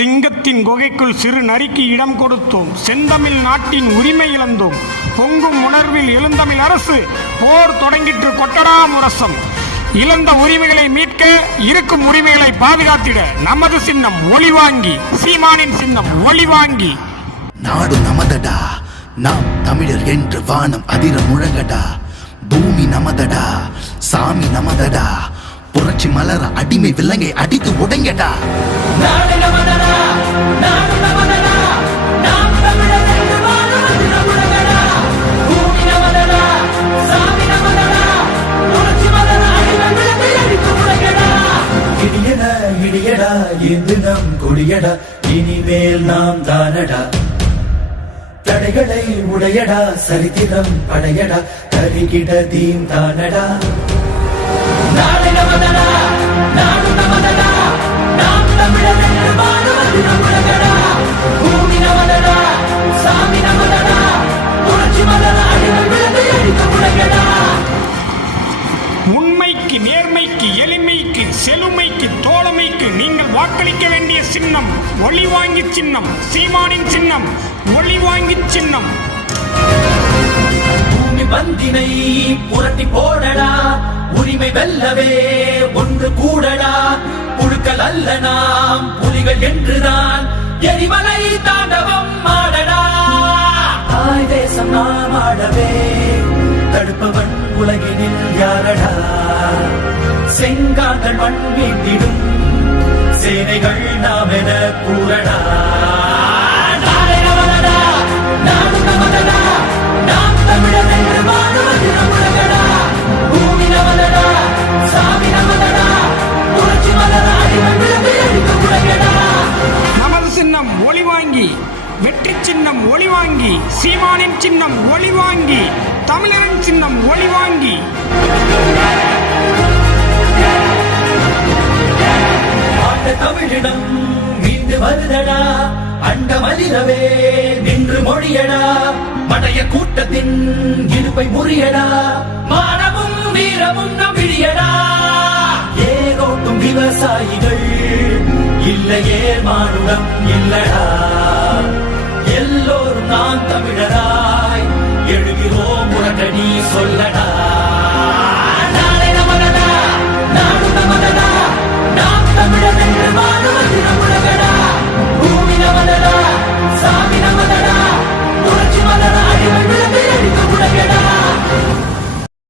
சிங்கத்தின் குகைக்குள் சிறு நரிக்கு இடம் கொடுத்தோம். செந்தமிழ் நாட்டின் உரிமை இழந்தோம். பொங்கும் உணர்வில் எழுந்தமிழ் அரசு போர் தொடங்கிற்று கொட்டடா முரசம். இழந்த உரிமைகளை மீட்க இருக்கும் உரிமைகளை பாதுகாத்திட நமது சின்னம் ஒளிவாங்கி சீமானின் சின்னம் ஒளிவாங்கி நாடு நமதடா நாம் தமிழர் என்று வானம் அதிர முழங்கடா. பூமி நமதடா சாமி நமதடா. புரட்சி மலர அடிமை விளக்கை அடித்து உடையடா இடியடா இது நம் கொடியடா இனிமேல் நாம் தானடா. தடைகளை உடையடா சரித்திரம் படையடா கருகிட தீம் தானடா. நாடு நமதடா நாடு நேர்மைக்கு நேர்மைக்கு எளிமைக்கு செழுமைக்கு தோழமைக்கு நீங்கள் வாக்களிக்க வேண்டிய சின்னம் ஒளிவாங்கி சின்னம் சீமானின் சின்னம் ஒளிவாங்கி சின்னம். பூமி பந்தினை புரட்டி போடடா உரிமை வெல்லவே ஒன்று கூடடா. புழுக்கள் அல்ல நாம் புலிகள் என்றுதான் எரிமலை விழுந்து அடிக்க உடையடா. நமது சின்னம் ஒளிவாங்கி வெற்றி சின்னம் ஒளிவாங்கி சீமானின் சின்னம் ஒளிவாங்கி தமிழரின் சின்னம் ஒளிவாங்கி மீண்டு வருதடா அண்ட மலிரவே நின்று மொழியடா மடைய கூட்டத்தின் இருப்பை முறியடா மானமும் வீரமும் நம்பிடியடா ஏரோட்டும் விவசாயிகள் இல்லையே மானுடம் இல்லடா. எல்லோரும் நான் தமிழராய் எழுகிறோம் உடனடி சொல்லடா.